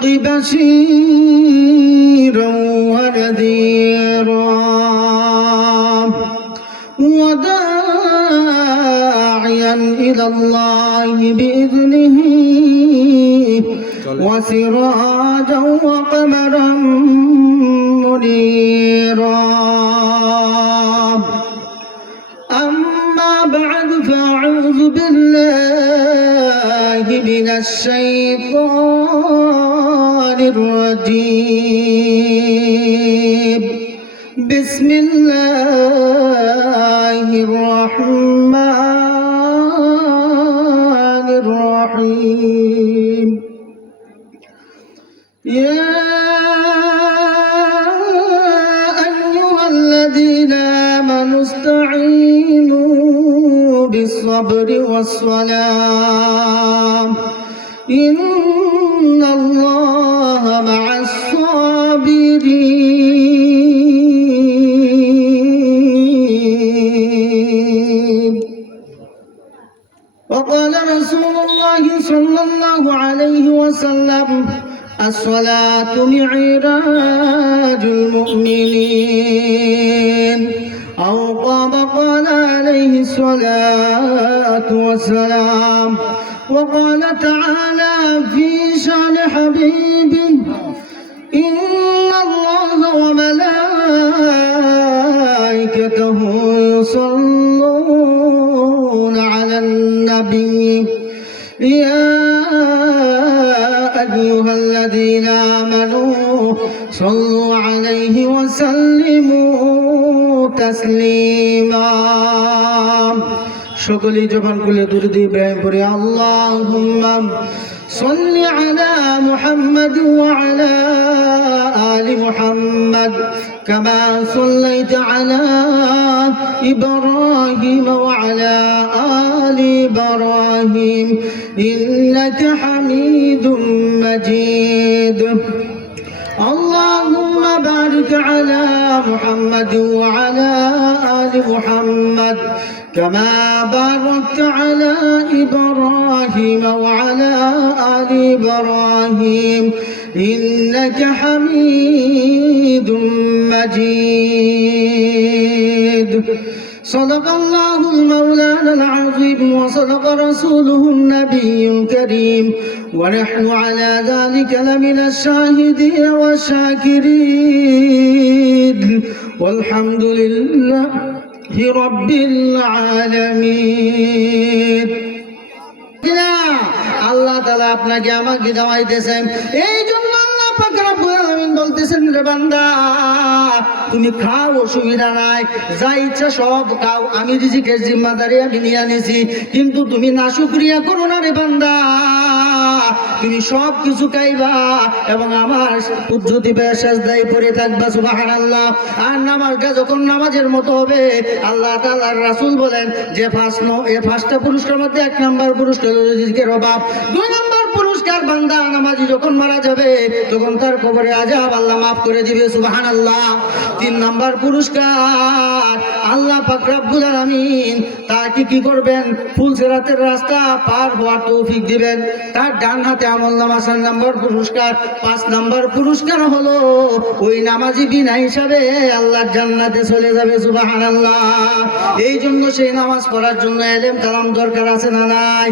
بالحق بشيرا ونذيرا وداعيا إلى الله بإذنه وسراجا وقمرا منيرا. أما بعد فأعوذ بالله من الشيطان الرجيم. بسم الله الرحمن الرحيم. يا أيها الذين آمنوا استعينوا بالصبر والصلاة إن الله مع الصابرين. وقال رسول الله صلى الله عليه وسلم الصلاة معراج المؤمنين أو قال عليه الصلاة والسلام. وقال تعالى في شأن حبيبه إن الله وملائكته يصلون على النبي يا أيها الذين آمنوا صلوا عليه وسلموا تسليما. সকলেই জবান খুলে দুরূদ ইব্রাহিম পড়ে আল্লাহুম্মা সাল্লি আলা মুহাম্মাদ ওয়া আলা আলি মুহাম্মাদ কামা সাল্লাইতা আলা ইব্রাহিম ওয়া আলা আলি ইব্রাহিম ইন্নাকা হামিদুম মাজিদ. اللهم بارك على محمد وعلى آل محمد كما باركت على إبراهيم وعلى آل إبراهيم إنك حميد مجيد. صدق الله المولانا العظيم وصدق رسوله النبي الكريم ونحن على ذلك لمن الشاهدين والشاكرين والحمد لله رب العالمين. আল্লাহ তাআলা আপনাকে আমাকে জামাইতেছেন এই জন্য আল্লাহ পাক রব্বুল আলামিন বলতেছেন রে বান্দা তুমি খাও অসুবিধা নাই যা ইচ্ছা সব খাও আমি রিজিকের জিম্মাদারি আমি নিয়ে নিয়েছি কিন্তু তুমি নাশুকরিয়া করো না রে বান্দা তুমি সব কিছু খাইবা এবং আমার উদ্ধতি সেজদায় পড়ে থাকবা সুবহানাল্লাহ। আর নামাজটা যখন নামাজের মতো হবে আল্লাহ তাআলার রাসূল বলেন যে ফার্স্টটা পুরস্কার মধ্যে 1 নাম্বার পুরস্কার হলো রিজিকের অভাব, 2 নাম্বার পুরস্কার বান্দা নামাজি যখন মারা যাবে তখন তার কবরে আযাব আল্লাহ মাফ করে দিবে সুবহানাল্লাহ। 3 নাম্বার পুরস্কার আল্লাহ পাক রব্বুল আলামিন তাকে কি করবেন ফুল সিরাতের রাস্তা পার হওয়ার তৌফিক দিবেন। তার ডান হাতে আমলনামা 4 নাম্বার পুরস্কার। 5 নাম্বার পুরস্কার হলো ওই নামাজি বিনা হিসাবে আল্লাহর জান্নাতে চলে যাবে সুবহানাল্লাহ। এই জন্য সেই নামাজ পড়ার জন্য ইলম কালাম দরকার আছে না নাই?